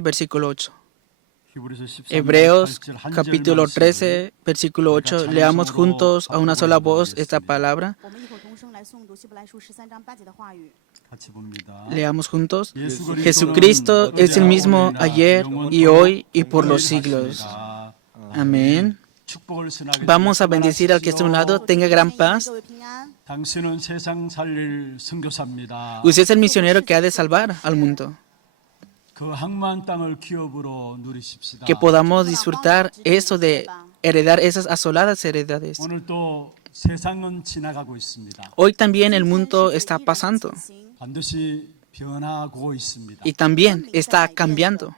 versículo 8. Hebreos capítulo 13, versículo 8. Leamos juntos a una sola voz esta palabra. Leamos juntos. Jesucristo es el mismo ayer y hoy y por los siglos. Amén. Vamos a bendecir al que está a un lado. Tenga gran paz. Usted es el misionero que ha de salvar al mundo. Que podamos disfrutar eso de heredar esas asoladas heredades. Hoy también el mundo está pasando y también está cambiando.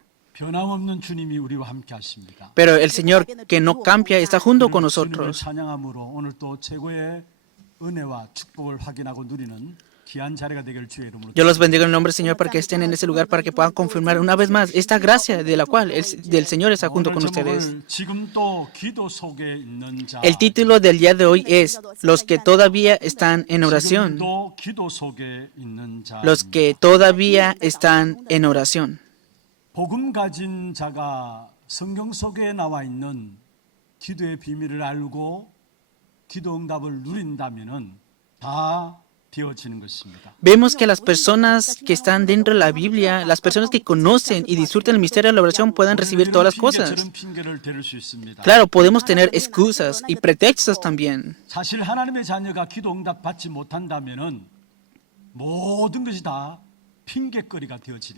Pero el Señor que no cambia está junto con nosotros. Yo los bendigo en el nombre del Señor para que estén en ese lugar, para que puedan confirmar una vez más esta gracia de la cual del Señor está junto con ustedes. El título del día de hoy es Los que todavía están en oración. Los que todavía están en oración. 복음 가진 자가 성경 속에 나와 있는 기도의 비밀을 알고 기도 응답을 누린다면은 다 Vemos que las personas que están dentro de la Biblia, las personas que conocen y disfrutan el misterio de la oración pueden recibir todas las cosas. Claro, podemos tener excusas y pretextos también.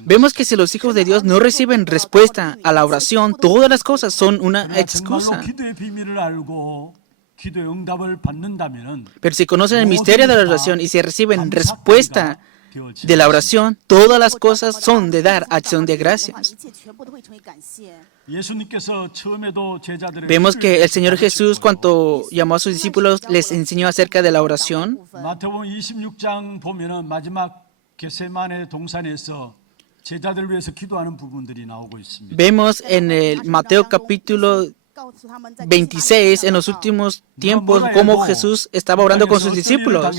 Vemos que si los hijos de Dios no reciben respuesta a la oración, todas las cosas son una excusa. Pero si conocen el misterio de la oración y si reciben respuesta de la oración, todas las cosas son de dar acción de gracias. Vemos que el Señor Jesús, cuando llamó a sus discípulos, les enseñó acerca de la oración. Vemos en el Mateo capítulo 26, en los últimos tiempos, cómo Jesús estaba orando con sus discípulos.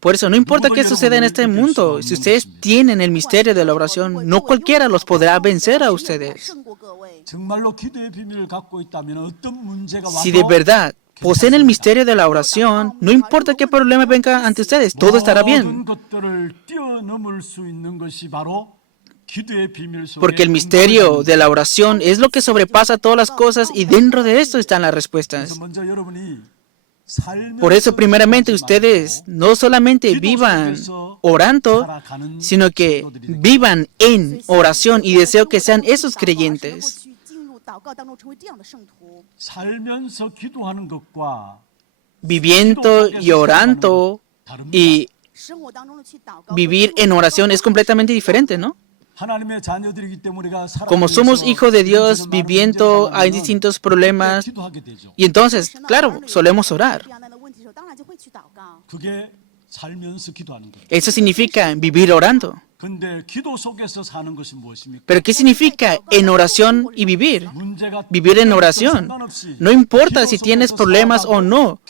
Por eso, no importa qué suceda en este mundo, si ustedes tienen el misterio de la oración, no cualquiera los podrá vencer a ustedes. Si de verdad poseen el misterio de la oración, no importa qué problema venga ante ustedes, todo estará bien. Porque el misterio de la oración es lo que sobrepasa todas las cosas y dentro de esto están las respuestas. Por eso, primeramente, ustedes no solamente vivan orando, sino que vivan en oración y deseo que sean esos creyentes. Viviendo y orando y vivir en oración es completamente diferente, ¿no? Como somos hijos de Dios, viviendo hay distintos problemas y entonces, claro, solemos orar. Eso significa vivir orando. ¿Pero qué significa en oración y vivir? Vivir en oración. No importa si tienes problemas o no,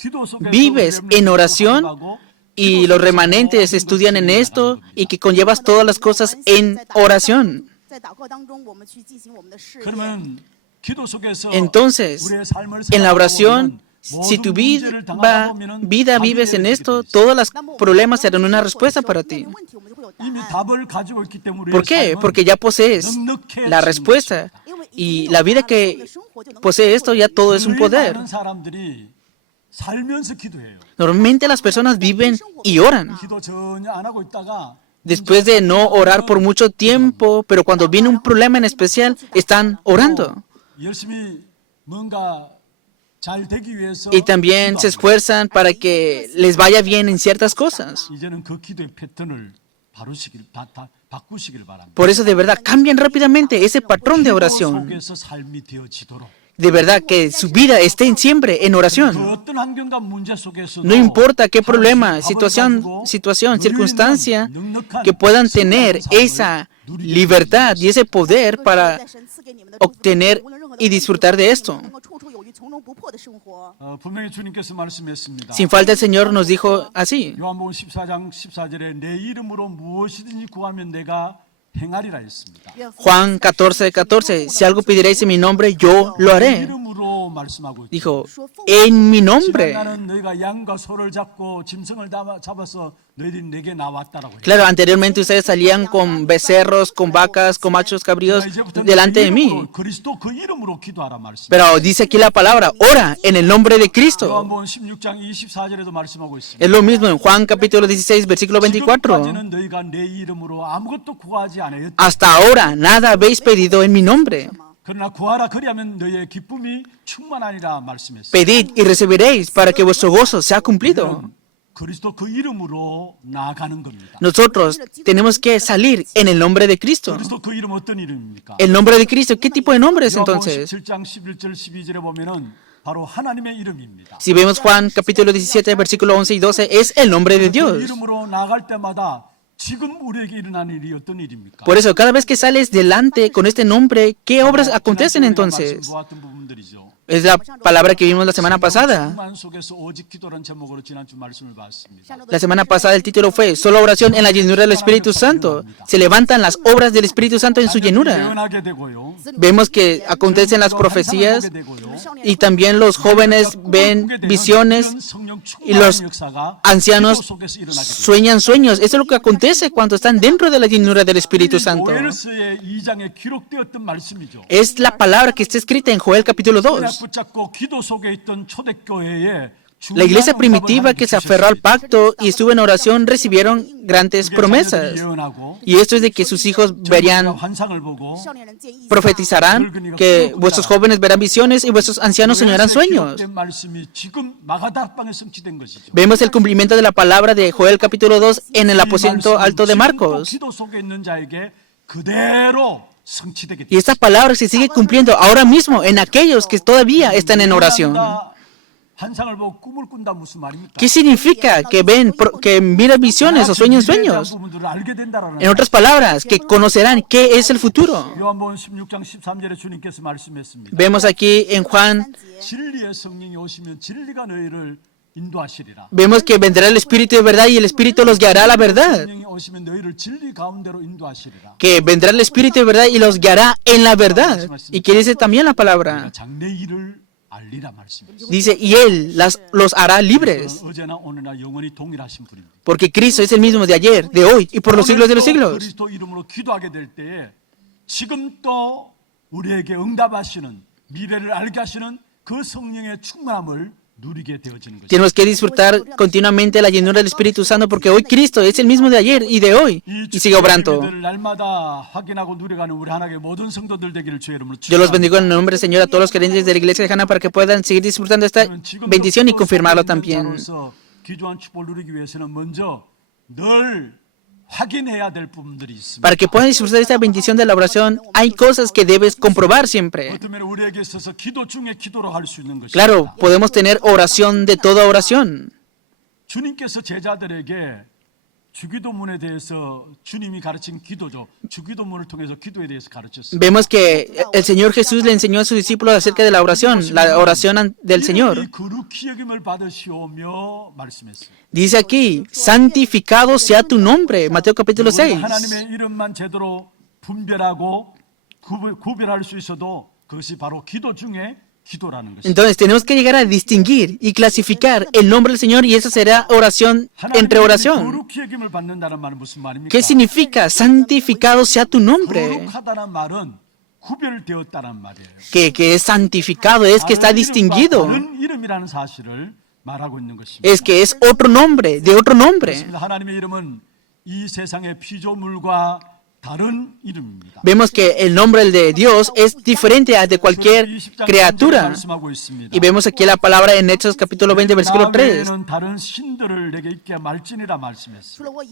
vives en oración. Y los remanentes estudian en esto y que conllevas todas las cosas en oración. Entonces, en la oración, si tu vida vives en esto, todos los problemas serán una respuesta para ti. ¿Por qué? Porque ya posees la respuesta. Y la vida que posee esto, ya todo es un poder. Normalmente las personas viven y oran. Después de no orar por mucho tiempo, pero cuando viene un problema en especial, están orando. Y también se esfuerzan para que les vaya bien en ciertas cosas. Por eso, de verdad, cambien rápidamente ese patrón de oración. De verdad que su vida esté siempre en oración. No importa qué problema, situación, circunstancia, que puedan tener esa libertad y ese poder para obtener y disfrutar de esto. 분명히 주님께서 말씀했습니다. Sin falta el Señor nos dijo así. 요한복음 14장 14절에 내 이름으로 무엇이든지 구하면 내가 행하리라 했습니다. Juan 14:14, si algo pidierais en mi nombre, yo lo haré. 이름으로 말씀하고 있죠. Dijo, en mi nombre. 나는 너희가 양과 소를 잡고 짐승을 잡아서 너희들이 내게 나왔다라고 해요. Claro, anteriormente ustedes salían con becerros, con vacas, con machos cabríos delante de mí. 그리스도 그 이름으로 기도하라 말씀. Pero dice aquí la palabra, ora en el nombre de Cristo. 요한복음 16장 24절에도 말씀하고 있습니다. Es lo mismo en Juan capítulo 16, versículo 24. 지금까지는 너희가 내 이름으로 아무것도 구하지 않았다. Hasta ahora nada habéis pedido en mi nombre. 그러나 구하라 그리하면 너희의 기쁨이 충만하니라 말씀했습니다. Pedid y recibiréis para que vuestro gozo sea cumplido. 그리스도 그 이름으로 나아가는 겁니다. Nosotros tenemos que salir en el nombre de Cristo. 그리스도 그 이름 어떤 이름입니까? El nombre de Cristo, ¿qué tipo de nombre es 요한복음 entonces? 17장 11절 12절에 보면은 바로 하나님의 이름입니다. Si vemos Juan capítulo 17, versículo 11 y 12, es el nombre de 그 Dios. 이름으로 나아갈 때마다 지금 우리에게 일어나는 일이 어떤 일입니까? Por eso, cada vez que sales delante con este nombre, ¿qué obras acontecen entonces? 보았던 부분들이죠. Es la palabra que vimos la semana pasada. 충만 속에서 오직 기도라는 제목으로 지난주 말씀을 봤습니다. La semana pasada el título fue Solo oración en la llenura del Espíritu Santo. Se levantan las obras del Espíritu Santo en su llenura. 예언하게 되고요. Vemos que acontecen las profecías y también los jóvenes ven visiones y los ancianos sueñan sueños. Eso es lo que acontece cuando están dentro de la llenura del Espíritu Santo. 요엘서의 2장에 기록되었던 말씀이죠. Es la palabra que está escrita en Joel capítulo 2. 붙잡고 기도 속에 있던 초대교회에 La iglesia primitiva que se aferró al pacto y estuvo en oración recibieron grandes promesas. Y esto es de que sus hijos verían, profetizarán, que vuestros jóvenes verán visiones y vuestros ancianos soñarán sueños. Vemos el cumplimiento de la palabra de Joel capítulo 2 en el aposento alto de Marcos. Y esta palabra se sigue cumpliendo ahora mismo en aquellos que todavía están en oración. ¿Qué significa que miran visiones o sueñan sueños? En otras palabras, que conocerán qué es el futuro. Vemos aquí en Juan, vemos que vendrá el Espíritu de verdad y el Espíritu los guiará a la verdad. Que vendrá el Espíritu de verdad y los guiará en la verdad. Y que dice también la palabra. Dice, y Él los hará libres. Porque Cristo es el mismo de ayer, de hoy y por los siglos de los siglos. Tenemos que disfrutar continuamente la llenura del Espíritu Santo porque hoy Cristo es el mismo de ayer y de hoy y sigue obrando. Yo los bendigo en el nombre del Señor a todos los creyentes de la iglesia de Hana para que puedan seguir disfrutando esta bendición y confirmarlo también. Para que puedan disfrutar de esta bendición de la oración, hay cosas que debes comprobar siempre. Claro, podemos tener oración de toda oración. Vemos que el Señor Jesús le enseñó a sus discípulos acerca de la oración del Señor. Dice aquí, santificado sea tu nombre, Mateo capítulo 6. Entonces tenemos que llegar a distinguir y clasificar el nombre del Señor y esa será oración entre oración. ¿Qué significa santificado sea tu nombre? Que es santificado, es que está distinguido. Es que es otro nombre, de otro nombre. Vemos que el nombre de Dios es diferente a de cualquier criatura. Y vemos aquí la palabra en Hechos capítulo 20, versículo 3.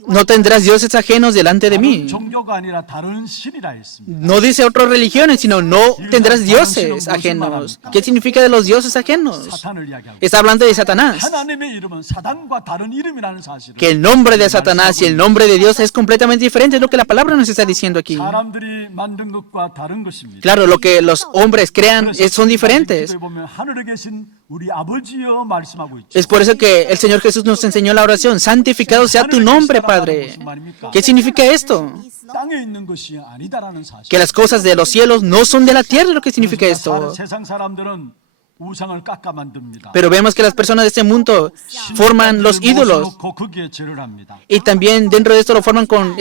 No tendrás dioses ajenos delante de mí. No dice otras religiones, sino no tendrás dioses ajenos. ¿Qué significa de los dioses ajenos? Está hablando de Satanás. Que el nombre de Satanás y el nombre de Dios es completamente diferente. Es lo que la palabra nos está está diciendo aquí. 사람들이 만든 것과 다른 것입니다. Claro, lo que los hombres crean 그래서 son diferentes. 기도에 보면 하늘에 계신 우리 아버지여 말씀하고 있죠. Es por eso que el Señor Jesús nos enseñó la oración. Santificado sea tu nombre, Padre. ¿Qué significa esto? 땅에 있는 것이 아니다라는 사실. Que las cosas de los cielos no son de la tierra, lo que significa esto. 세상 사람들은 우상을 깎아 만듭니다. Pero vemos que las personas de este mundo forman los ídolos. 모셔놓고 거기에 절을 합니다. Y también dentro de esto lo forman con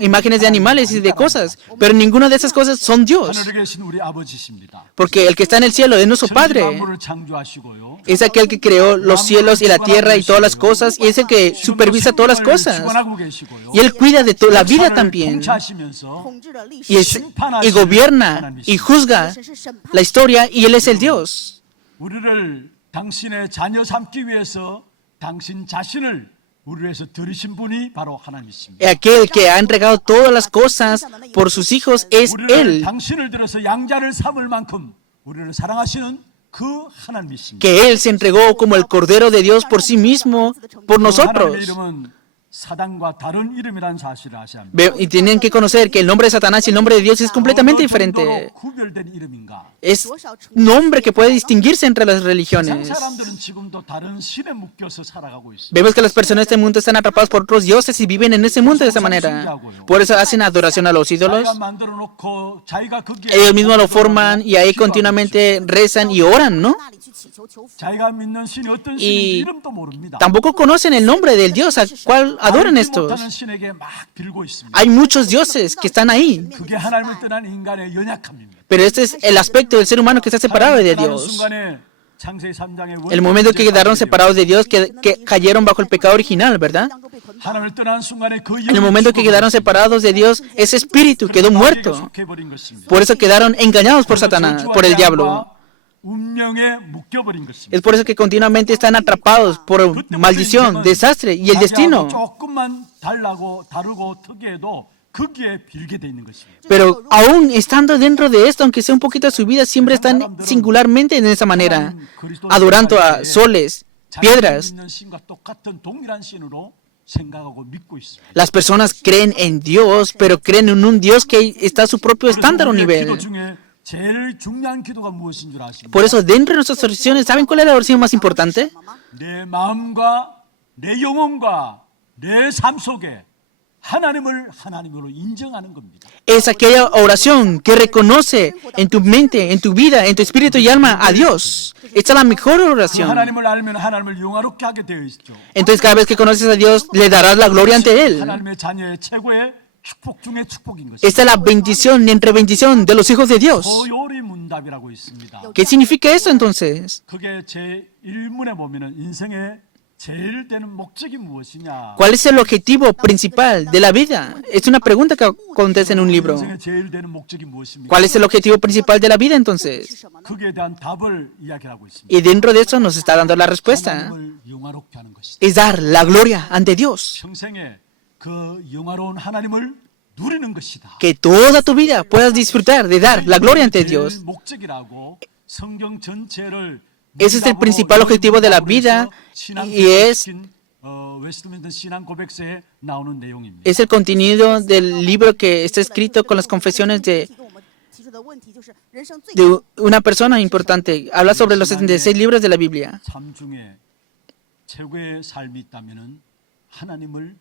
imágenes de animales y de cosas. Pero ninguna de esas cosas son Dios. 하늘에 계신 우리 아버지십니다. Porque el que está en el cielo es nuestro Padre. 만물을 창조하시고요. Es aquel que creó los cielos y la tierra y todas las cosas. Y es el que supervisa todas las cosas. 주관하고 계시고요. Y Él cuida de toda la vida también. 통치하시면서 Y gobierna y juzga la historia y Él es el Dios. 우리를 당신의 자녀 삼기 위해서 당신 자신을 우리를 위해서 들이신 분이 바로 하나님이십니다. Aquel que ha entregado todas las cosas por sus hijos es 우리를 Él. 당신을 들어서 양자를 삼을 만큼 우리를 사랑하시는 그 하나님이십니다. Que Él se entregó como el Cordero de Dios por sí mismo, por 하나님의 nosotros. 이름은 사단과 다른 이름이라는 사실을 아셔야 합니다. Y tienen que conocer que el nombre de Satanás y el nombre de Dios es completamente 어느 정도로 diferente. 구별된 이름인가? Es nombre que puede distinguirse entre las 세상 religiones. 사람들은 지금도 다른 신에 묶여서 살아가고 있습니다. Vemos que las personas de este mundo están atrapadas por otros dioses y viven en ese mundo de esa manera. Por eso hacen adoración a los ídolos. 자기가 만들어 놓고 자기가 거기에 Ellos mismos lo forman y ahí continuamente rezan y oran, ¿no? 자기가 믿는 신이 어떤 신인지 Y 이름도 모릅니다. tampoco conocen el nombre del Dios al cual adoran 알지 estos. 못하는 신에게 막 빌고 있습니다. Hay muchos dioses que están ahí, 그게 하나님을 떠난 인간의 연약함입니다. pero este es el aspecto del ser humano que está separado de 하나님을 떠나는 Dios. 순간에 창세기 3장의 El momento que quedaron separados de Dios, que cayeron bajo el pecado original, ¿verdad? 하나님을 떠난 순간에 그 En el momento que quedaron separados de Dios, ese espíritu quedó muerto. 속해버린 것입니다. Por eso quedaron engañados por Satanás, por el diablo. 운명에 묶여버린 것입니다. Es por eso que continuamente están atrapados por maldición, desastre y el destino. 조금만 다르고 특이해도 거기에 빌게 돼 있는 것입니다. Pero aún estando dentro de esto, aunque sea un poquito de su vida, siempre están singularmente en esa manera, adorando a soles, piedras. 믿는 신과 똑같은 동일한 신으로 생각하고 믿고 있습니다. Las personas creen en Dios, pero creen en un Dios que está a su propio estándar o nivel. 중에 제일 중요한 기도가 무엇인 줄 아십니까? Por eso, dentro de nuestras oraciones, ¿saben cuál es la oración más importante? 내 마음과 내 영혼과 내 삶 속에 하나님을 하나님으로 인정하는 겁니다. Es aquella oración que reconoce en tu mente, en tu vida, en tu espíritu y alma a Dios. Esta es la mejor oración. 하나님을 알면 하나님을 영화롭게 하게 되어 있죠. Entonces, cada vez que conoces a Dios, le darás la gloria ante Él. 하나님의 자녀의 최고의 축복 중에 축복인 것입니다. Esta es la bendición entre bendición de los hijos de Dios. 고요리 문답이라고 있습니다. ¿Qué significa eso entonces? 그게 제 1문에 보면은 인생의 제일 되는 목적이 무엇이냐? ¿Cuál es el objetivo principal de la vida? Es una pregunta que acontece en un libro. 인생의 제일 되는 목적이 무엇입니까? ¿Cuál es el objetivo principal de la vida entonces? 거기에 대한 답을 이야기하고 있습니다. Y dentro de eso nos está dando la respuesta. 하나님을 영화롭게 하는 것이다. Es dar la gloria ante Dios. 평생에 그 영화로운 하나님을 누리는 것이다. Que toda tu vida puedas disfrutar de dar la gloria ante Dios. 목적이라고 성경 전체를 Ese es el principal objetivo de la vida y es 웨스트민스터 신앙 고백서에 나오는 내용입니다. el contenido del libro que está escrito con las confesiones de una persona importante. Habla sobre los 76 libros de la Biblia. 삶 중에 최고의 삶이 있다면은 하나님을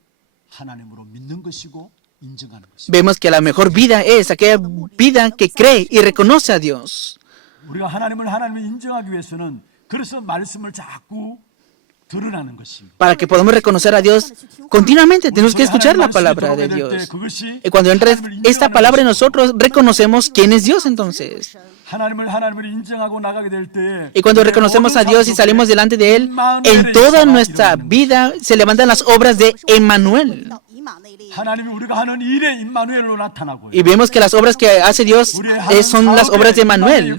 하나님으로 믿는 것이고 인정하는 것입니다. Vemos que la mejor vida es aquella vida que cree y reconoce a Dios. 우리가 하나님을 인정하기 위해서는 그래서 말씀을 자꾸 드러나는 것입니다. Para que podamos reconocer a Dios continuamente, tenemos que escuchar la palabra de Dios. Y cuando entra esta palabra en nosotros, reconocemos quién es Dios entonces. 하나님을 인정하고 나가게 될 때에 Y cuando reconocemos a Dios y salimos delante de Él, en toda nuestra vida se levantan las obras de Emmanuel. 하나님이 우리가 하는 일에 임마누엘로 나타나고요. Y vemos que las obras que hace Dios son las obras de Emmanuel.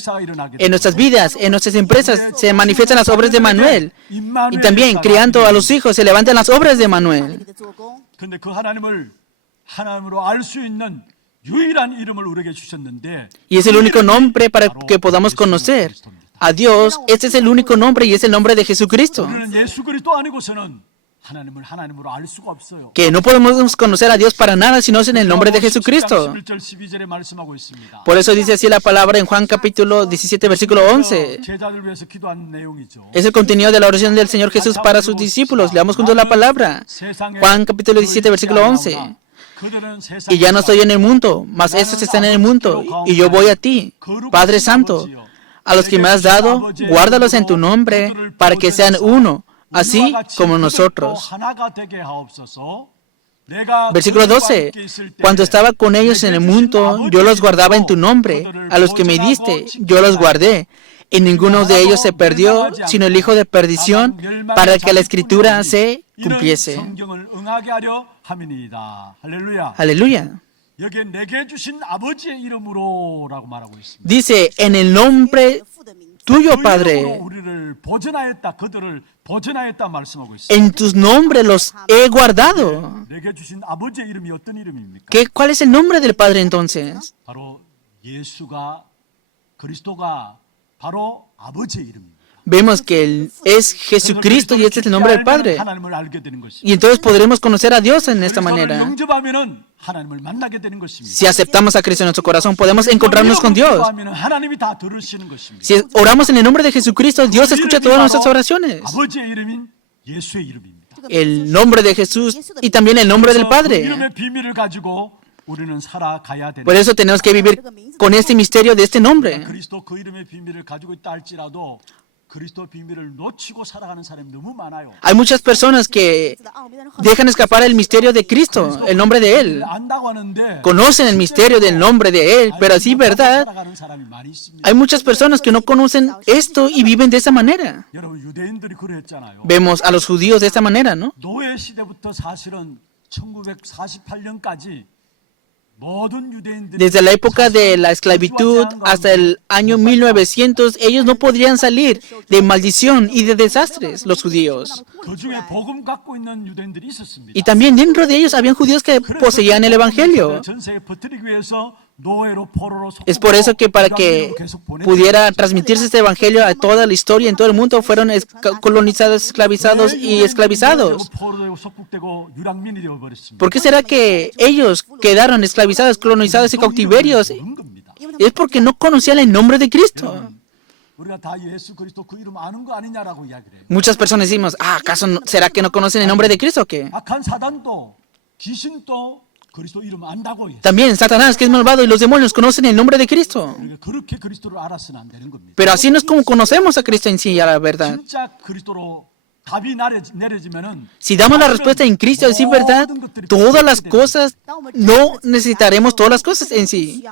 En nuestras vidas, en nuestras empresas, se manifiestan las obras de Emmanuel. Y también, criando a los hijos, se levantan las obras de Emmanuel. 근데 그 하나님을 하나님으로 알 수 있는 유일한 이름을 우리에게 주셨는데 Y es el único nombre para que podamos conocer a Dios. Este es el único nombre y es el nombre de Jesucristo. 우리는 예수 그리스도 아니고서는 하나님을 하나님으로 알 수가 없어요. que no podemos conocer a Dios para nada si no es en el nombre de Jesucristo. 11절 12절에 말씀하고 있습니다. Por eso dice así la palabra en Juan capítulo 17, versículo 11. 제자들 위해서 기도한 내용이죠. Es el contenido de la oración del Señor Jesús para sus discípulos. Leamos juntos la palabra. Juan capítulo 17, versículo 11. Y ya no estoy en el mundo, mas estos están en el mundo, y yo voy a ti, Padre Santo. A los que me has dado, guárdalos en tu nombre, para que sean uno, así como nosotros. Versículo 12. Cuando estaba con ellos en el mundo, yo los guardaba en tu nombre. A los que me diste, yo los guardé. Y ninguno de ellos se perdió, sino el hijo de perdición, para que la escritura se cumpliese. Aleluya. Dice, en el nombre tuyo, Padre, en tus nombres los he guardado. ¿Cuál es el nombre del Padre entonces? Vemos que es Jesucristo y este es el nombre del Padre. Y entonces podremos conocer a Dios en esta manera. Si aceptamos a Cristo en nuestro corazón, podemos encontrarnos con Dios. Si oramos en el nombre de Jesucristo, Dios escucha todas nuestras oraciones. El nombre de Jesús y también el nombre del Padre. Por eso tenemos que vivir con este misterio de este nombre. Hay muchas personas que dejan escapar el misterio de Cristo, el nombre de Él. Conocen el misterio del nombre de Él, pero así, ¿verdad? Hay muchas personas que no conocen esto y viven de esa manera. Vemos a los judíos de esta manera, ¿no? Desde la época de la esclavitud hasta el año 1900, ellos no podrían salir de maldición y de desastres, los judíos. Y también dentro de ellos habían judíos que poseían el Evangelio. Es por eso que para que pudiera transmitirse este Evangelio a toda la historia en todo el mundo, fueron colonizados, esclavizados y esclavizados. ¿Por qué será que ellos quedaron esclavizados, colonizados y cautiverios? Es porque no conocían el nombre de Cristo. Muchas personas decimos, ¿acaso será que no conocen el nombre de Cristo o qué? También Satanás, que es malvado, y los demonios conocen el nombre de Cristo. Pero así no es como conocemos a Cristo en sí, a la verdad. Si damos la respuesta en Cristo, es verdad, todas las cosas, no necesitaremos todas las cosas en sí.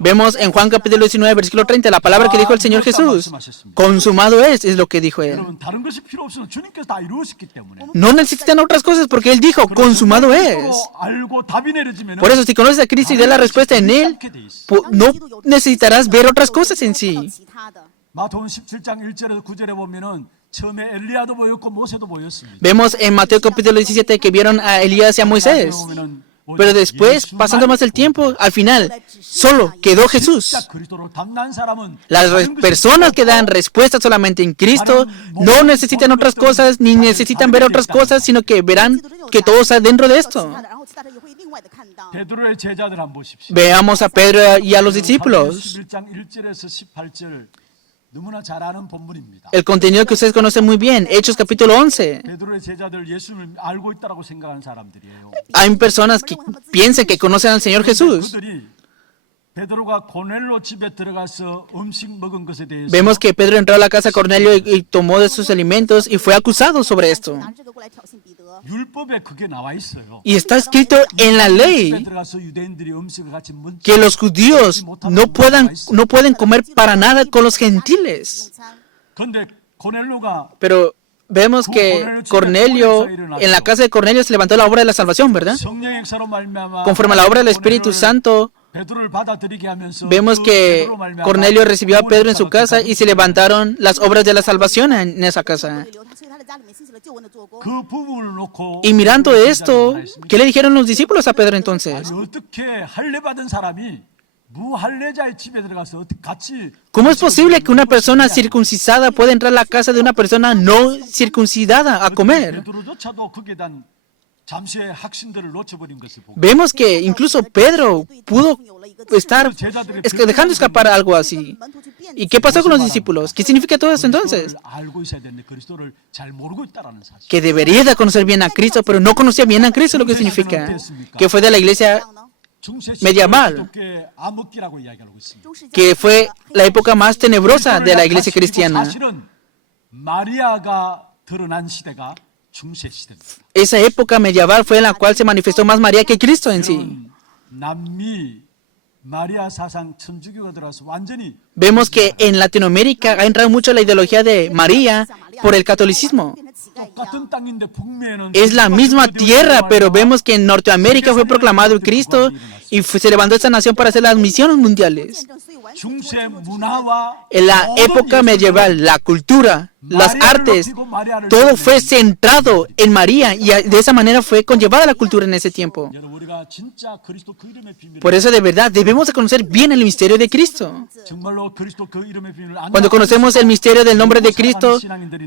Vemos en Juan capítulo 19, versículo 30, la palabra que dijo el Señor Jesús. Consumado es lo que dijo Él. No necesitan otras cosas porque Él dijo, consumado es. Por eso, si conoces a Cristo y das la respuesta en Él, no necesitarás ver otras cosas en sí. Vemos en Mateo capítulo 17 que vieron a Elías y a Moisés. Pero después, pasando más el tiempo, al final, solo quedó Jesús. Las personas que dan respuesta solamente en Cristo no necesitan otras cosas, ni necesitan ver otras cosas, sino que verán que todo está dentro de esto. Veamos a Pedro y a los discípulos. El contenido que ustedes conocen muy bien, Hechos capítulo 11. Hay personas que piensan que conocen al Señor Jesús. Vemos que Pedro entró a la casa de Cornelio y tomó de sus alimentos y fue acusado sobre esto. Y está escrito en la ley que los judíos no pueden comer para nada con los gentiles. Pero vemos que Cornelio, en la casa de Cornelio se levantó la obra de la salvación, ¿verdad? Conforme a la obra del Espíritu Santo, vemos que Cornelio recibió a Pedro en su casa y se levantaron las obras de la salvación en esa casa. Y mirando esto, ¿qué le dijeron los discípulos a Pedro entonces? 무할례자의 집에 들어가서 같이 ¿Cómo es posible que una persona circuncisada pueda entrar a la casa de una persona no circuncidada a comer? 베드로조차도 거기에 대한 잠시의 확신들을 놓쳐버린 것을 보고 Vemos que incluso Pedro pudo estar dejando escapar algo así. ¿Y qué pasó con los discípulos? ¿Qué significa todo eso entonces? 그리스도를 알고 있어야 되는데 그리스도를 잘 모르고 있다라는 사실. Que debería de conocer bien a Cristo, pero no conocía bien a Cristo, lo que significa que fue de la iglesia medieval, 기독교의 암흑기라고 이야기하고 있습니다. que fue la época más tenebrosa de la iglesia cristiana. 사실은 마리아가 드러난 시대가 중세 시대입니다. Esa época medieval fue en la cual se manifestó más María que Cristo en sí. 남미 마리아 사상 천주교가 들어와서 완전히 Vemos que en Latinoamérica ha entrado mucho la ideología de María por el catolicismo. 똑같은 땅인데 북미에는 Es la misma tierra, pero vemos que en Norteamérica fue proclamado Cristo y se levantó esta nación para hacer las misiones mundiales. 중세 문화와 En la época medieval, la cultura, las artes, todo fue centrado en María y de esa manera fue conllevada la cultura en ese tiempo. 여러분 우리가 진짜 그리스도 그 이름의 비밀을 Por eso de verdad debemos de conocer bien el misterio de Cristo. 정말로 그리스도 그 이름의 비밀을 안 Cuando conocemos el misterio del nombre de Cristo,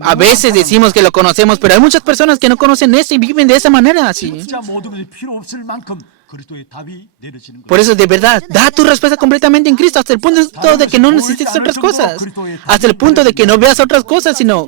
a veces decimos que lo conocemos, pero hay muchas personas que no conocen eso y viven de esa manera así. 진짜 모든 것이 필요 없을 만큼 그리스도의 답이 내려지는 Por 거예요. eso, de verdad, da tu respuesta completamente en Cristo, hasta el punto de que no necesites otras cosas, hasta el punto de que no veas otras cosas, sino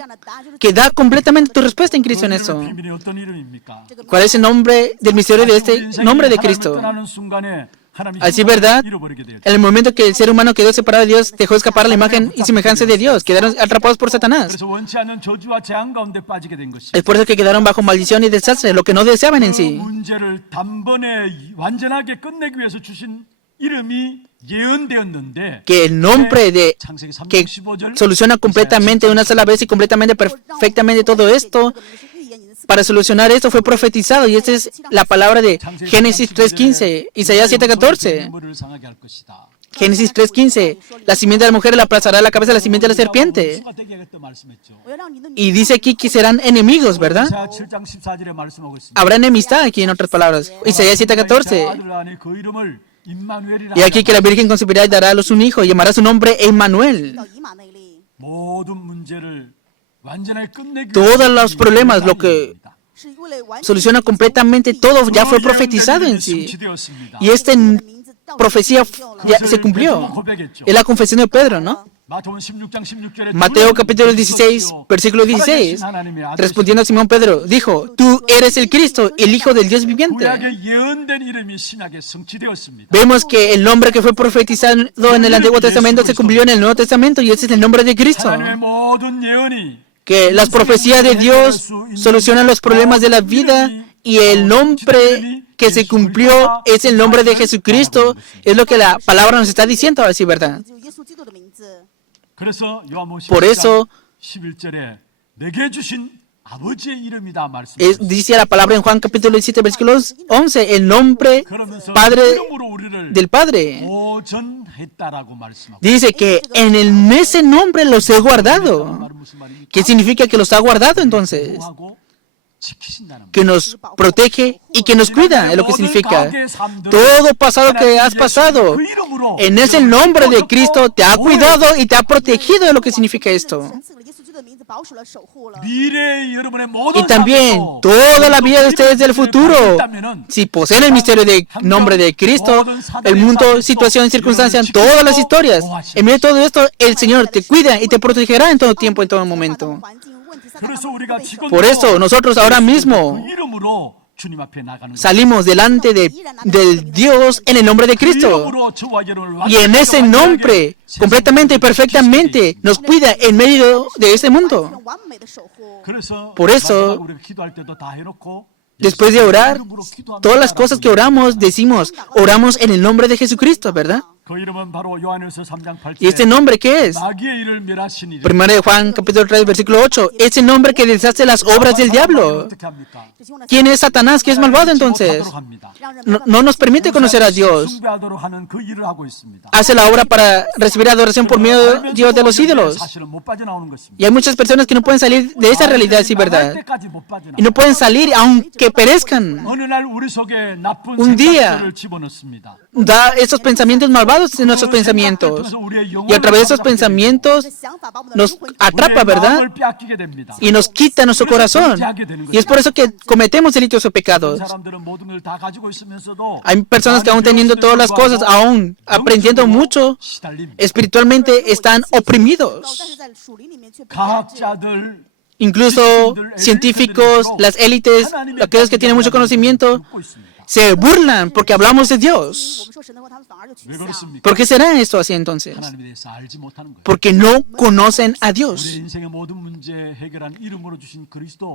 que da completamente tu respuesta en Cristo en eso. 그 비밀이 어떤 이름입니까? ¿Cuál es el nombre del misterio de este nombre de Cristo? 떠나는 순간에 하나님이 Así, ¿verdad? 잃어버리게 돼요. En el momento que el ser humano quedó separado de Dios, dejó escapar la imagen y semejanza de Dios, quedaron atrapados por Satanás. 그래서 원치 않는 저주와 재앙 가운데 빠지게 된 것이. Es por eso que quedaron bajo maldición y desastre, lo que no deseaban en 그 sí. 문제를 단번에 완전하게 끝내기 위해서 주신 이름이 예언되었는데 Que el nombre de 창세기 que 3장 15절 soluciona completamente de una sola vez y completamente perfectamente todo esto, para solucionar esto fue profetizado y esta es la palabra de Génesis 3.15, Isaías 7.14. 눈물을 상하게 할 것이다. Génesis 3.15, la simiente de la mujer le aplastará la cabeza de la simiente de la serpiente. 수가 되게 하겠다 말씀했죠. Y dice aquí que serán enemigos, ¿verdad? 이사야 7장 14절에 말씀하고 있습니다. Habrá enemistad aquí en otras palabras. Isaías 7.14. 아들 안에 그 이름을 임마누엘이라 Y aquí que la Virgen concebirá y dará a luz un hijo y llamará su nombre Emmanuel. 모든 문제를 완전하게 끝내기 Todos los problemas, lo que soluciona completamente todo, ya fue profetizado en sí. Y esta profecía ya se cumplió. Es la confesión de Pedro, ¿no? Mateo capítulo 16, versículo 16, respondiendo a Simón Pedro, dijo, tú eres el Cristo, el Hijo del Dios viviente. Vemos que el nombre que fue profetizado en el Antiguo Testamento se cumplió en el Nuevo Testamento y ese es el nombre de Cristo. Que las profecías de Dios solucionan los problemas de la vida y el nombre que se cumplió es el nombre de Jesucristo, es lo que la palabra nos está diciendo así, ¿verdad? Por eso dice la palabra en Juan capítulo 17 versículos 11, el nombre Padre del Padre. Dice que en ese nombre los he guardado. ¿Qué significa que los ha guardado entonces? Que nos protege y que nos cuida, es lo que significa. Todo pasado que has pasado, en ese nombre de Cristo te ha cuidado y te ha protegido, es lo que significa esto. Y también toda la vida de ustedes del futuro, si poseen el misterio del nombre de Cristo, el mundo, situación, circunstancia, todas las historias, en medio de todo esto, el Señor te cuida y te protegerá en todo tiempo, en todo momento. Por eso nosotros ahora mismo salimos delante del Dios en el nombre de Cristo. Y en ese nombre, completamente y perfectamente, nos cuida en medio de este mundo. Por eso, después de orar, todas las cosas que oramos, decimos, oramos en el nombre de Jesucristo, ¿verdad? ¿Y este nombre qué es? Primero de Juan, capítulo 3, versículo 8. Ese nombre que deshace las obras del diablo. ¿Quién es Satanás? ¿Quién es malvado entonces? No nos permite conocer a Dios. Hace la obra para recibir adoración por medio de los ídolos. Y hay muchas personas que no pueden salir de esa realidad, sí, ¿verdad? Y no pueden salir aunque perezcan. Un día da esos pensamientos malvados pecados en nuestros pensamientos. Y a través de esos pensamientos nos atrapa, ¿verdad? Y nos quita nuestro corazón. Y es por eso que cometemos delitos o pecados. Hay personas que aún teniendo todas las cosas, aún aprendiendo mucho, espiritualmente están oprimidos. Incluso científicos, las élites, aquellos que tienen mucho conocimiento, se burlan porque hablamos de Dios. ¿Por qué será esto así entonces? Porque no conocen a Dios.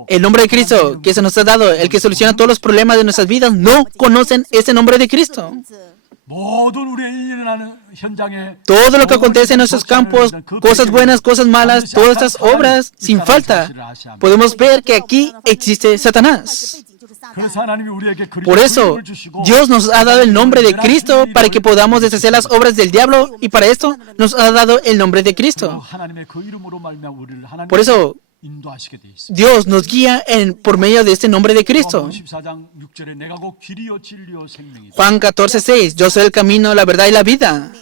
El nombre de Cristo que se nos ha dado, el que soluciona todos los problemas de nuestras vidas, no conocen ese nombre de Cristo. Todo lo que acontece en nuestros campos, cosas buenas, cosas malas, todas estas obras, sin falta, podemos ver que aquí existe Satanás. Por eso, Dios nos ha dado el nombre de Cristo para que podamos deshacer las obras del diablo, y para esto nos ha dado el nombre de Cristo. Por eso, Dios nos guía por medio de este nombre de Cristo. Juan 14:6, yo soy el camino, la verdad y la vida.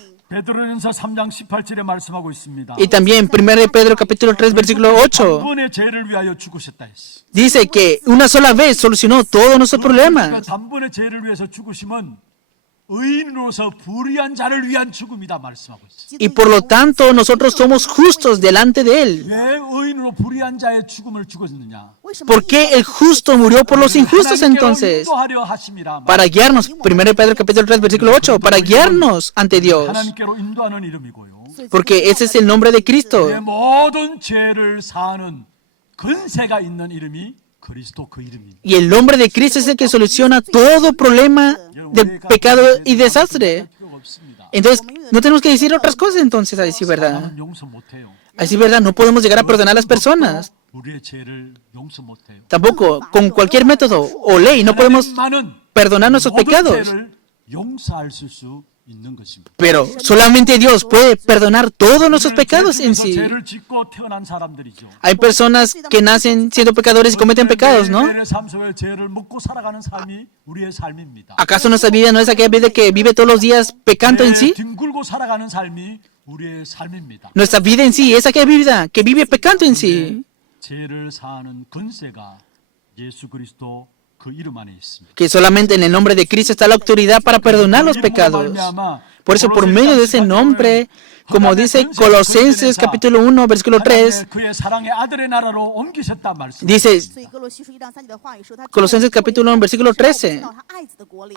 Y también 1 Pedro capítulo 3 versículo 8 dice que una sola vez solucionó todos nuestros problemas. Y por lo tanto nosotros somos justos delante de Él. ¿Por qué el justo murió por los injustos entonces? Para guiarnos, 1 Pedro capítulo 3 versículo 8, para guiarnos ante Dios. Porque ese es el nombre de Cristo. Y el nombre de Cristo es el que soluciona todo problema de pecado y desastre. Entonces, no tenemos que decir otras cosas entonces, a decir verdad. A decir verdad, no podemos llegar a perdonar a las personas. Tampoco, con cualquier método o ley, no podemos perdonar nuestros pecados. Pero solamente Dios puede perdonar todos nuestros pecados en sí. Hay personas que nacen siendo pecadores y cometen pecados, ¿no? ¿Acaso nuestra vida no es aquella vida que vive todos los días pecando en sí? Nuestra vida en sí es aquella vida que vive pecando en sí. Que solamente en el nombre de Cristo está la autoridad para perdonar los pecados. Por eso, por medio de ese nombre, como dice Colosenses capítulo 1, versículo 3, dice Colosenses capítulo 1, versículo 13,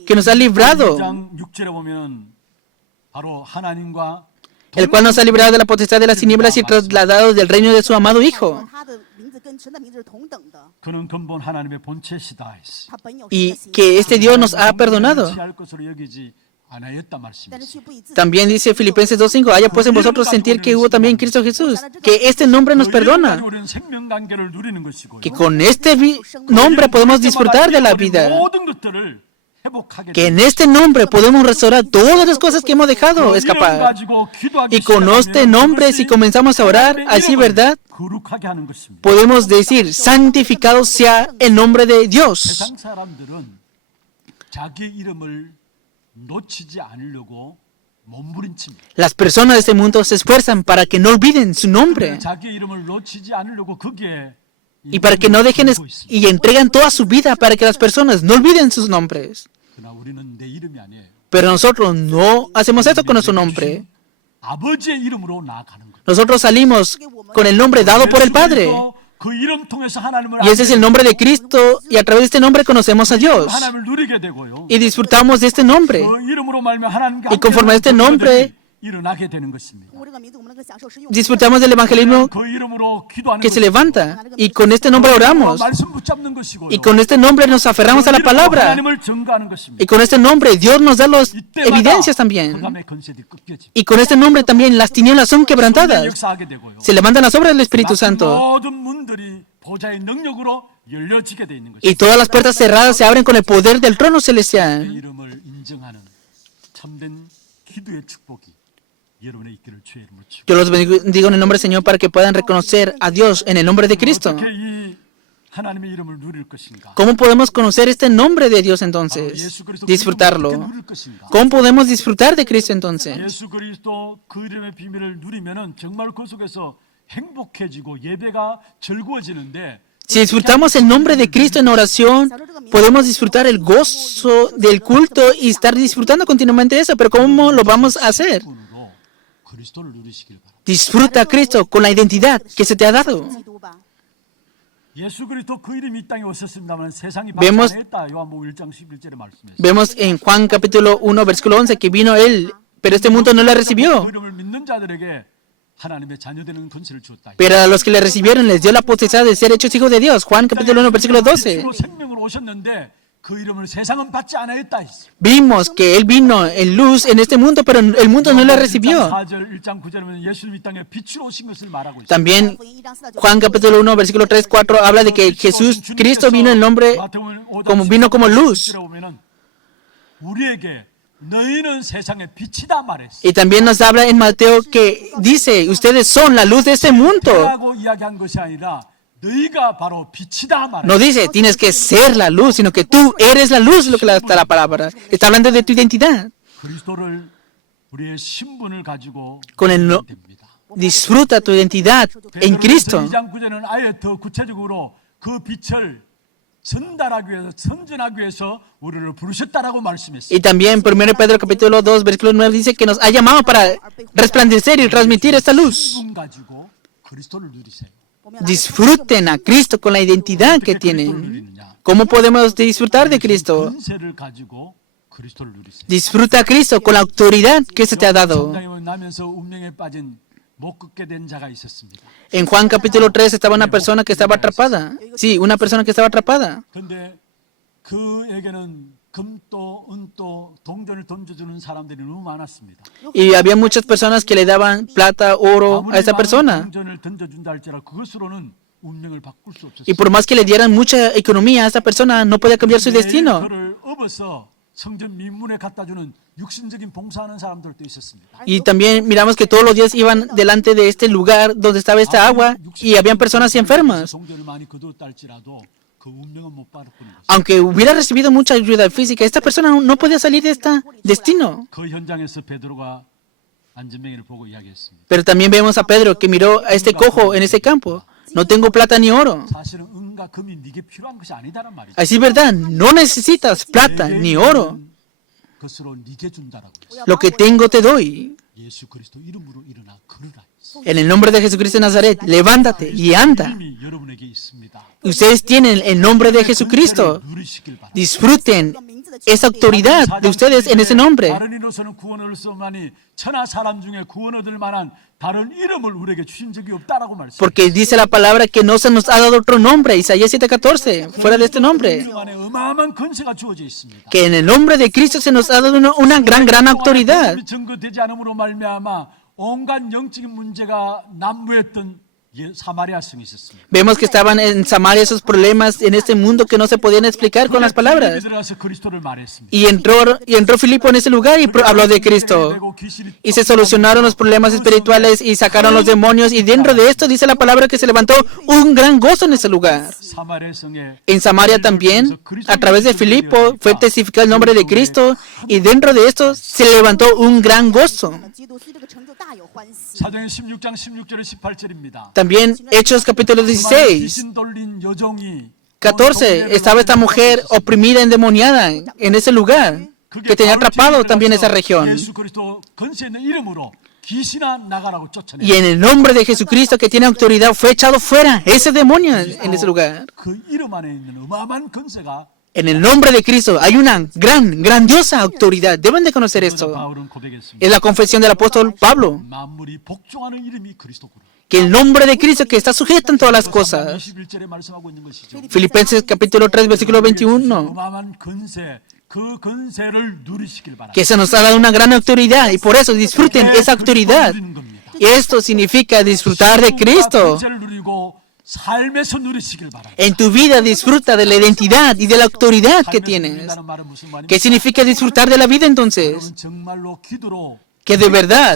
que nos ha librado, el cual nos ha librado de la potestad de las tinieblas y trasladado del reino de su amado Hijo. Y que este Dios nos ha perdonado. También dice Filipenses 2:5, haya pues en vosotros sentir que hubo también en Cristo Jesús, que este nombre nos perdona, que con este nombre podemos disfrutar de la vida, que en este nombre podemos restaurar todas las cosas que hemos dejado escapar. Y con este nombre, si comenzamos a orar, así verdad, podemos decir, santificado sea el nombre de Dios. Las personas de este mundo se esfuerzan para que no olviden su nombre y para que no dejen y entregan toda su vida para que las personas no olviden sus nombres. Pero nosotros no hacemos esto con nuestro nombre. Nosotros salimos con el nombre dado por el Padre. Y ese es el nombre de Cristo, y a través de este nombre conocemos a Dios. Y disfrutamos de este nombre. Y conforme a este nombre, disfrutamos del evangelismo que se levanta. Y con este nombre oramos. Y con este nombre nos aferramos a la palabra. Y con este nombre Dios nos da las evidencias también. Y con este nombre también las tinieblas son quebrantadas. Se levantan las obras del Espíritu Santo. Y todas las puertas cerradas se abren con el poder del trono celestial. Yo los bendigo en el nombre del Señor para que puedan reconocer a Dios en el nombre de Cristo. 하나님의 이름을 누릴 것인가? ¿Cómo podemos conocer este nombre de Dios entonces? Disfrutarlo. ¿Cómo podemos disfrutar de Cristo entonces? 예수 그리스도 그 이름의 비밀을 누리면은 정말 그 속에서 행복해지고 예배가 즐거워지는데 Si disfrutamos el nombre de Cristo en oración, podemos disfrutar el gozo del culto y estar disfrutando continuamente eso. Pero ¿cómo lo vamos a hacer? 신분으로 그리스도를 누리시길 바랍니다. Disfruta a Cristo con la identidad que se te ha dado. 예수 그리스도 그 이름이 이 땅에 오셨습니다만 세상이 Vemos- 반대했다. 요한복음 1장 11절에 말씀했어요. Vemos en Juan capítulo 1, versículo 11, que vino Él, pero este mundo no le recibió. 그 이름을 믿는 자들에게 하나님의 자녀되는 권세를 주었다. Pero a los que le recibieron les dio la potestad de ser hechos hijos de Dios. Juan capítulo 1, versículo 12. 빛으로 생명으로 오셨는데 그 이름을 세상은 받지 않았다. Vimos que Él vino en luz en este mundo, pero el mundo no le recibió. 4절 1장 9절은 예수님 이 땅에 빛으로 오신 것을 말하고 있습니다. También Juan capítulo 1, versículo 3, 4 habla de que Jesús, Cristo vino en nombre, vino como luz. 우리에게 너희는 세상의 빛이다 말했어. Y también nos habla en Mateo que dice, ustedes son la luz de este mundo. 라고 이야기한 것이 아니라 너희가 바로 빛이다 말했어. No dice, tienes que ser la luz, sino que tú eres la luz, lo que está la palabra. Está hablando de tu identidad. 그리스도를 우리의 신분을 가지고 Con el no- 됩니다. Disfruta tu identidad en Cristo. 2장 9절은 아예 더 구체적으로 그 빛을 전달하기 위해서 선전하기 위해서 우리를 부르셨다라고 말씀했어요. Y también 1 Pedro capítulo 2, versículo 9 dice que nos ha llamado para resplandecer y transmitir esta luz. 신분 가지고 그리스도를 누리세요. Disfruten a Cristo con la identidad que tienen. ¿Cómo podemos disfrutar de Cristo? 권세를 가지고 그리스도를 누리세요. Disfruta a Cristo con la autoridad que se te ha dado. 성당에 나면서 운명에 빠진 못 걷게 된 자가 있었습니다. En Juan capítulo 3 estaba una persona que estaba atrapada. Sí, una persona que estaba atrapada. 그런데 그에게는 금도 은도 동전을 던져주는 사람들이 너무 많았습니다. Y había muchas personas que le daban plata, oro a 아무리 esa 많은 persona. 동전을 던져준다 할지라도 그것으로는 운명을 바꿀 수 없었어요. Y por más que le dieran mucha economía a esa persona, no podía cambiar su 매일 destino. 그를 업어서 성전 민문에 갖다 주는 육신적인 봉사하는 사람들도 있었습니다. Y también miramos que todos los días iban delante de este lugar donde estaba esta agua y habían personas enfermas. 동전을 많이 거두었다 할지라도 그 운명은 못 바꾸는 거죠. Aunque hubiera recibido mucha ayuda física, esta persona no podía salir de este destino. 그 현장에서 베드로가 안전뱅이를 보고 이야기했습니다. Pero también vemos a Pedro que miró a este cojo en ese campo. No tengo plata ni oro. 사실은 은과 금이 네게 필요한 것이 아니다는 말이죠. Así es verdad, no necesitas plata ni oro. 것으로 네게 준다라고 했어요. Lo que tengo te doy. 예수 그리스도 이름으로 일어나 걸으라. En el nombre de Jesucristo de Nazaret, levántate y anda. 이름이 여러분에게 있습니다. Ustedes tienen el nombre de Jesucristo. 누리시길 바랍니다. Disfruten esa autoridad de ustedes en ese nombre. 다른 이로서는 구원을 얻을 수 없나니 천하 사람 중에 구원 얻을 만한 다른 이름을 우리에게 주신 적이 없다라고 말씀합니다. Porque dice la palabra que no se nos ha dado otro nombre, Isaías 7:14, fuera de este nombre. 이름 안에 어마어마한 권세가 주어져 있습니다. Que en el nombre de Cristo se nos ha dado una gran autoridad. 증거되지 않음으로 말미암아 온갖 영적인 문제가 난무했던 사마리아 성이 있었습니다. Vemos que estaban en Samaria esos problemas en este mundo que no se podían explicar con las palabras. 들어가서 그리스도를 말했습니다. Y entró Filipo en ese lugar y habló de Cristo. Y se solucionaron los problemas espirituales y sacaron los demonios. Y dentro de esto dice la palabra que se levantó un gran gozo en ese lugar. 사마리아 성에 En Samaria también, a través de Filipo, fue testificado el nombre de Cristo. Y dentro de esto se levantó un gran gozo. 사도행 16장 16절에 18절입니다. También Hechos capítulo 16. 귀신 돌린 여종이 14, estaba esta mujer oprimida, endemoniada en ese lugar, que tenía atrapado también esa región. 예수 그리스도 권세 있는 이름으로 귀신아 나가라고 쫓아내. Y en el nombre de Jesucristo que tiene autoridad fue echado fuera ese demonio en ese lugar. 그 이름 안에 있는 어마어마한 권세가 En el nombre de Cristo hay una grandiosa autoridad. Deben de conocer esto. 바울은 고백했습니다. Es la confesión del apóstol Pablo. 만물이 복종하는 이름이 그리스도구나. Que el nombre de Cristo que está sujeto en todas las cosas. 21절에 말씀하고 있는 것이죠. Filipenses capítulo 3 versículo 21. 어마어마한 권세, 그 권세를 누리시길 바랍니다. Que se nos ha dado una gran autoridad y por eso disfruten esa autoridad. Y esto significa disfrutar de Cristo. 권세를 누리고 삶에서 누리시길 바랍니다. En tu vida disfruta de la identidad y de la autoridad que tienes. 누린다는 말은 무슨 말입니까? ¿Qué significa disfrutar de la vida entonces? 여러분 정말로 기도로 Que de verdad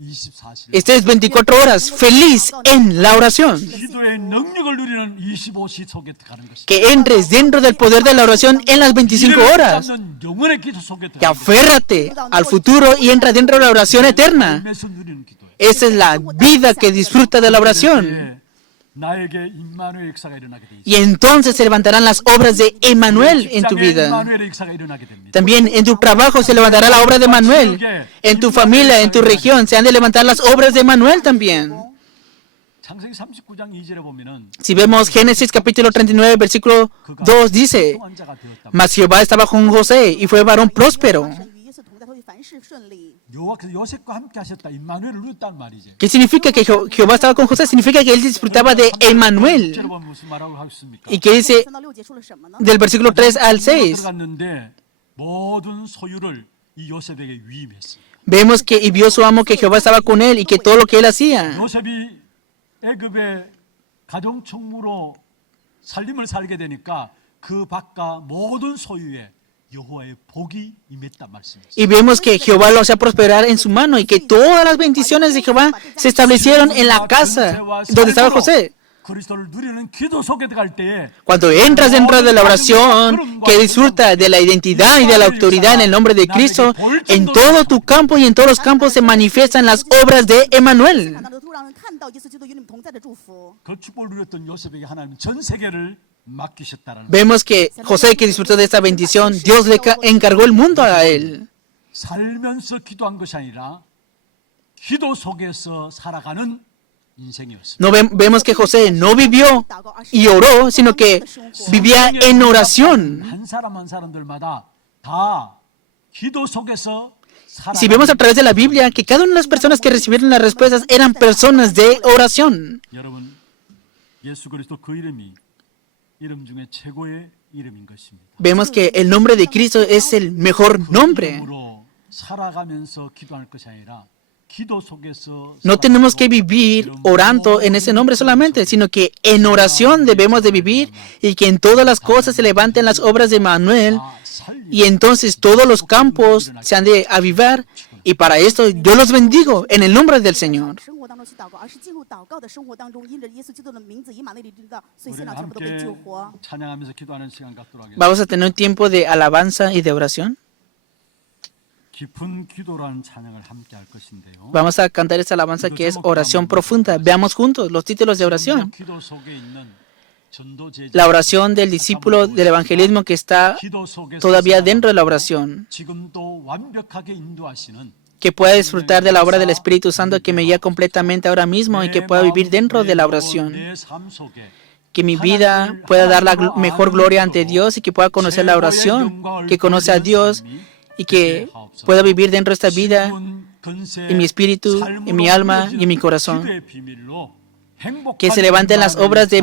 24시 estés 24 horas feliz en la oración. 기도의 능력을 누리는 25시 속에 들어가는 것입니다. Que entres dentro del poder de la oración en las 25 horas. 잡는 영원의 기도 속에 Que 들어가는 aférrate al futuro y entra dentro de la oración eterna. 것입니다. 누리는 기도예요. Esa es la vida que disfruta de la oración. 나에게 임마누엘 역사가 일어나게 돼 있어요. Y entonces se levantarán las obras de Emmanuel en tu vida. 임마누엘의 역사가 일어나게 됩니다. También en tu trabajo se levantará la obra de Emmanuel. En tu familia, en tu región, se han de levantar las obras de Emmanuel también. 창세기 39장 2절에 보면은 Si vemos Génesis capítulo 39, versículo 2 dice, 통한 자가 되었다. mas Jehová estaba con José y fue varón próspero. 神与约瑟同在，他会凡事顺利。 여호와께서 요셉과 함께 하셨다. 임마누엘을 누렸단 말이지. ¿Qué significa que Jehová estaba con José? Significa que él disfrutaba de Emmanuel. 6절에 보면 무슨 말하고 하겠습니까? ¿Y qué dice 3到6节说了什么呢？ del versículo 3 al 6? 들어갔는데 모든 소유를 이 요셉에게 위임했어요. Vemos que y vio su amo que Jehová estaba con él y que todo lo que él hacía. 요셉이 애굽의 가정 총무로 살림을 살게 되니까 그 밭과 모든 소유에 여호와의 복이 임했단 말씀이에요. Y vemos que Jehová lo hacía prosperar en su mano y que todas las bendiciones de Jehová se establecieron en la casa donde estaba José. 그리스도를 누리는 기도 속에 들어갈 때에 Cuando entras dentro de la oración que disfruta de la identidad y de la autoridad en el nombre de Cristo, en todo tu campo y en todos los campos se manifiestan las obras de Emmanuel. 看到的都让人看到耶稣基督与你们同在的祝福。 그 축복을 누렸던 요셉에게 하나님 전 세계를 맡기셨다라는 거예요. Vemos que José, que disfrutó de esta bendición, Dios le encargó el mundo a él. 살면서 기도한 것이 아니라 기도 속에서 살아가는 인생이었습니다. No vemos que José no vivió y oró, sino que vivía en oración. 한 사람 한 사람들마다 다 기도 속에서 Si vemos a través de la Biblia que cada una de las personas que recibieron las respuestas eran personas de oración. 여러분 예수 그리스도 그 이름이 이름 중에 최고의 이름인 것입니다. Vemos que el nombre de Cristo es el mejor nombre. 이름으로 살아가면서 기도할 것이 아니라 기도 속에서 No tenemos que vivir orando en ese nombre solamente, sino que en oración debemos de vivir y que en todas las cosas se levanten las obras de Emmanuel y entonces todos los campos se han de avivar y para esto yo los bendigo en el nombre del Señor. 生活当中去祷告，而是进入祷告的生活当中，因着耶稣基督的名字，以马内利知道，所以 우리 现场全部都被 함께 救活。 찬양하면서 기도하는 시간 갖도록 하겠습니다. Vamos a tener un tiempo de alabanza y de oración. 깊은 기도라는 찬양을 함께 할 것인데요. Vamos a cantar esta alabanza que es oración profunda. Veamos juntos los títulos de oración. 기도 속에 있는 전도 제자 La oración del discípulo del evangelismo que está 기도 속에서 todavía 살아가는 dentro de la oración, 지금도 완벽하게 인도하시는 que pueda disfrutar de la obra del Espíritu Santo que me guía completamente ahora mismo y que pueda vivir dentro de la oración. 내 삶 속에 Que mi vida pueda dar la mejor gloria ante Dios y que pueda conocer la oración, que conoce a Dios y que pueda vivir dentro de esta vida en mi espíritu, en mi alma y en mi corazón. Que se levanten las obras de